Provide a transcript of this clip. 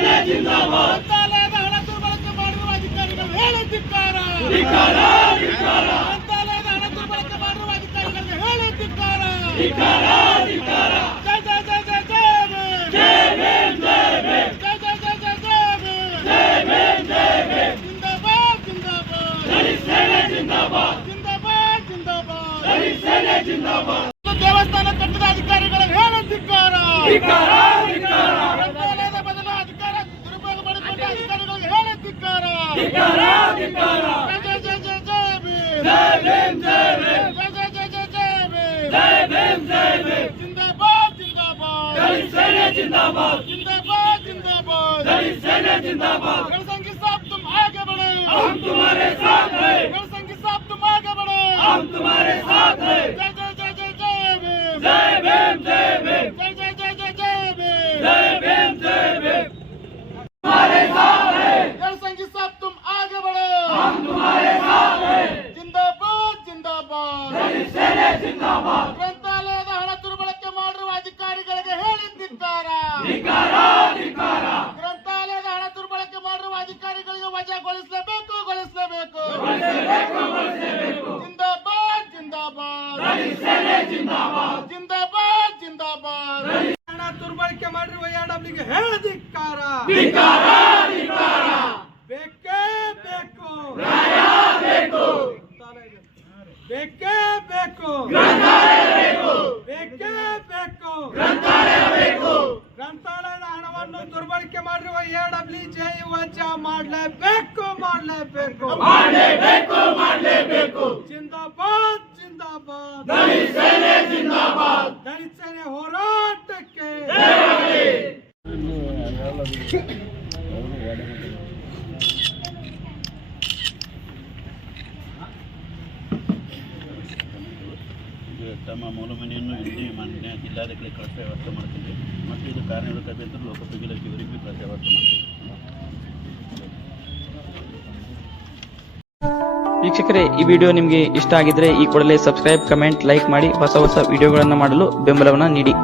ಗ್ರಂಥಾಲಯದ ಹಣ ದುರ್ಬಳಕೆ ಮಾಡಿರುವ ಅಧಿಕಾರಿಗಳು ಹೇಳಿ ಧಿಕ್ಕಾರ. ಗ್ರಂಥಾಲಯದ ಹಣ ದುರ್ಬಳಕೆ ಮಾಡಿರುವ ಅಧಿಕಾರಿಗಳಿಗೆ ಹೇಳಿ ಧಿಕ್ಕಾರ. ಜೈ ಜೈ ಜೈ ಜೈ ಜೈ ಭೀಮ್. ಜೈ ಜೈ ಜೈ ಜೈ ಭೀಮ್. ಜಿಂದಾಬಾದ್ ಜಿಂದಾಬಾದ್. ದೇವಸ್ಥಾನ ಕಟ್ಟಡ ಅಧಿಕಾರಿಗಳಿಗೆ ಹೇಳಿ ಧಿಕ್ಕಾರ. ಗ್ರಂಥಾಲಯದ ಬದಲು ಅಧಿಕಾರ ದುರುಪಯೋಗ ಮಾಡಿಕೊಂಡ ಅಧಿಕಾರಿಗಳಿಗೆ ಹೇಳಿ ಧಿಕ್ಕಾರ. ಜೈ ಜೈ ಜೈ ಜೈ ಜೈ ಭೀಮ್. ಜೈ ಜೈ ಜೈ ಜೈ ಜೈ ಭೀಮ್. ಜಿಂದಾಬಾದ್ ಜಿಂದಾಬಾದ್. जनसंघी साहब तुम आगे बढ़ो, हम तुम्हारे साथ हैं। जनसंघी साहब तुम आगे बढ़ो, हम तुम्हारे साथ हैं। जय जय जय जय जय भीम. जय भीम जय भीम. जय जय जय जय जय भीम. जय भीम जय भीम. तुम्हारे साथ हैं. जनसंघी साहब तुम आगे बढ़ो, हम तुम्हारे साथ हैं. जिंदाबाद जिंदाबाद. जिंदाबाद. ಗ್ರಂಥಾಲಯದ ಹಣ ದುರ್ಬಳಕೆ ಮಾಡಿರುವ ಅಧಿಕಾರಿಗಳಿಗೆ ಹೇಳಿ ಧಿಕ್ಕಾರ. ಗ್ರಂಥಾಲಯದ ಹಣ ದುರ್ಬಳಕೆ ಮಾಡಿರುವ ಅಧಿಕಾರಿಗಳಿಗೆ ವಜಾಗೊಳಿಸಲೇಬೇಕು. ಜಿಂದಾಬಾದ್ ಜಿಂದಾಬಾದ್. ಜಿಂದಾಬಾದ್. ಹಣ ದುರ್ಬಳಕೆ ಮಾಡಿರುವ ಎಡಬ್ಲ್ಯೂಗೆ ಹೇಳಿ ಧಿಕ್ಕಾರ. ಬೇಕೇ ಬೇಕು. ಬೇಕೇ ಬೇಕು. ಗ್ರಂಥಾಲಯದ ಹಣವನ್ನು ದುರ್ಬಳಕೆ ಮಾಡಿರುವ ಎಡಬ್ಲ್ಯೂ ವಜಾ ಮಾಡಲೇಬೇಕು. ಜಿಂದಾಬಾದ್ ಜಿಂದಾಬಾದ್. ದಲಿತ ಸೇನೆ ಹೋರಾಟಕ್ಕೆ. ತಮ್ಮ ಮೂಲ ಮನೆಯನ್ನು ಇಲ್ಲಿ ಮಾನ್ಯ ಜಿಲ್ಲಾಧಿಕಾರಿ ಕಳಿಸ ವ್ಯವಸ್ಥೆ ಮಾಡ್ತೀವಿ ಮತ್ತು ಇದು ಕಾರ್ಯನಿರತ ಅಭ್ಯರ್ಥಿಗಳು ಲೋಕೋಪಯೋಗಿ ಇವರಿಗೆ ಕಳಿಸ ವ್ಯವಸ್ಥೆ ಮಾಡ್ತೀವಿ. ವೀಕ್ಷಕರೇ, ಈ ವಿಡಿಯೋ ನಿಮಗೆ ಇಷ್ಟ ಆಗಿದ್ರೆ ಈ ಕೂಡಲೇ ಸಬ್ಸ್ಕ್ರೈಬ್, ಕಮೆಂಟ್, ಲೈಕ್ ಮಾಡಿ ಹೊಸ ವಿಡಿಯೋಗಳನ್ನು ಮಾಡಲು ಬೆಂಬಲವನ್ನು ನೀಡಿ.